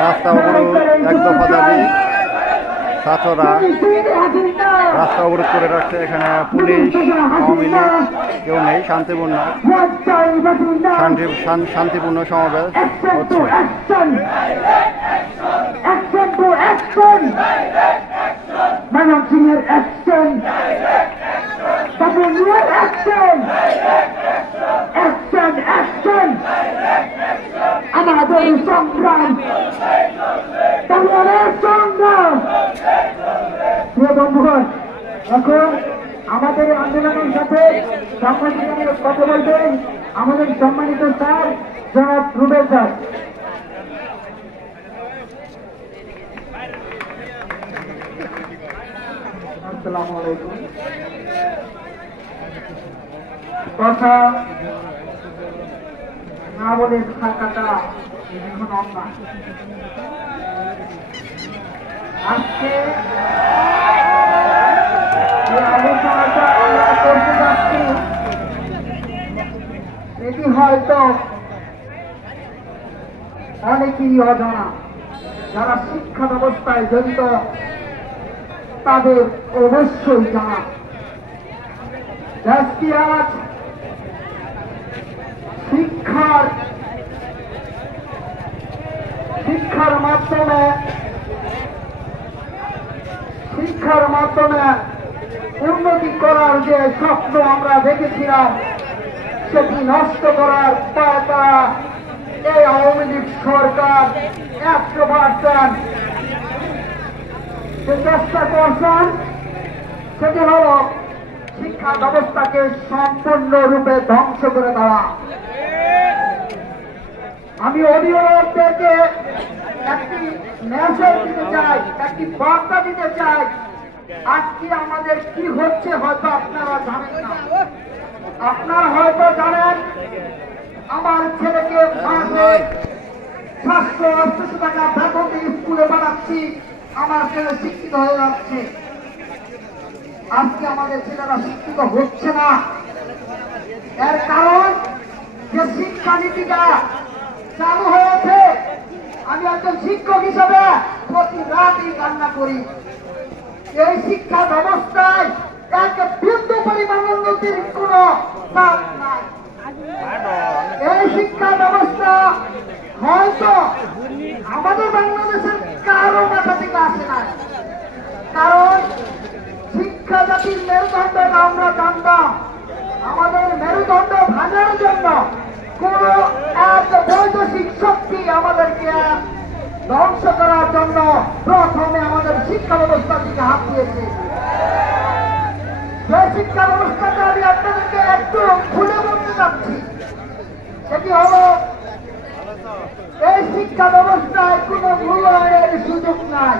রাস্তা অবরোধ, এক দফা দাবি। ছাত্ররা রাস্তা অবরোধ করে রাখছে। এখানে পুলিশ, আওয়ামী লীগ কেউ নেই, শান্তিপূর্ণ সমাবেশ হচ্ছে। আমাদের সংগ্রাম, সংগ্রাম। প্রিয় বন্ধুগণ, এখন আমাদের আন্দোলনের সাথে সাংবাদিক কথা বলবেন আমাদের সম্মানিত স্যার জনাব রুবেল স্যার। আসসালামু আলাইকুম। কথা না বলে থাকাটা এখন অন্যায়। আজকে যে আলোচনাটা আমরা করতে যাচ্ছি এটি হয়তো অনেকেরই অজানা। যারা শিক্ষা ব্যবস্থায় জড়িত তাদের অবশ্যই জানা। দেশটি আজ শিক্ষার মাধ্যমে উন্নতি করার যে স্বপ্ন আমরা দেখেছিলাম সেটি নষ্ট করার পাতা এই আওয়ামী লীগ সরকার 100% যে চেষ্টা করছেন সেটি হল শিক্ষা ব্যবস্থাকে সম্পূর্ণরূপে ধ্বংস করে দেওয়া। আমি অভিভাবকদেরকে একটি মেসেজ দিতে চাই, একটি বার্তা দিতে চাই। আজকে আমাদের কি হচ্ছে হয়তো আপনারা জানেন না। আপনারা হয়তো জানেন আমার ছেলেকে মাসে 700-800 টাকা বেতন দিয়ে স্কুলে পাঠাচ্ছি, আমার ছেলে শিক্ষিত হয়ে যাচ্ছে। আজকে আমাদের ছেলেরা শিক্ষিত হচ্ছে না। এর কারণ যে শিক্ষানীতিটা চালু হয়েছে, আমি একজন শিক্ষক হিসাবে প্রতি রাতই কান্না করি। এই শিক্ষা ব্যবস্থায় এক বিন্দু পরিমাণ উন্নতির কোন কাজ নাই। এই শিক্ষা ব্যবস্থা হয়তো আমাদের বাংলাদেশের কারো মাথা থেকে আসে না। কারণ শিক্ষা জাতির মেরুদণ্ডটা আমরা জানতাম। আমাদের মেরুদণ্ড ভাঙার জন্য কোন এক বৈদেশিক শক্তি আমাদেরকে ধ্বংস করার জন্য প্রথমে আমাদের শিক্ষা ব্যবস্থার দিকে হাত দিয়েছে। যে শিক্ষা ব্যবস্থাটা আমি আপনাদেরকে একটু খুলে বলতে চাচ্ছি সেটি হল এই শিক্ষা ব্যবস্থায় কোন মূল্যায়নের সুযোগ নাই।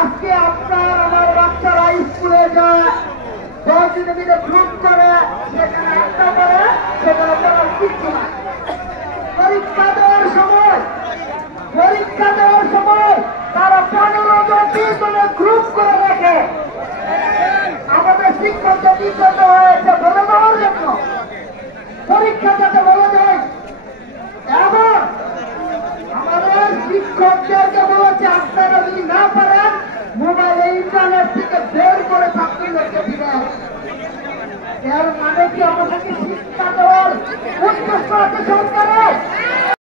আজকে আপনার আমার বাচ্চারা স্কুলে যায়, 10 দিনে মিলে গ্রুপ করে, সেখানে একটা করে, সেখানে করার কিছু না। পরীক্ষা দেওয়ার সময় তারা 15 জন 20 জনের গ্রুপ করে রাখে। আমাদের শিক্ষকদের নির্দেশ হয়েছে বলে দেওয়ার জন্য, পরীক্ষা যাতে বলে দেয়। এবং আমাদের শিক্ষকদেরকে বলেছে আপনারা যদি না পারেন মোবাইলে ইন্টারনেট থেকে বের করে ছাত্রীদেরকে দিবেন। এর মানে কি আমাদেরকে শিক্ষা দেওয়ার উদ্দেশ্য আছে সরকার?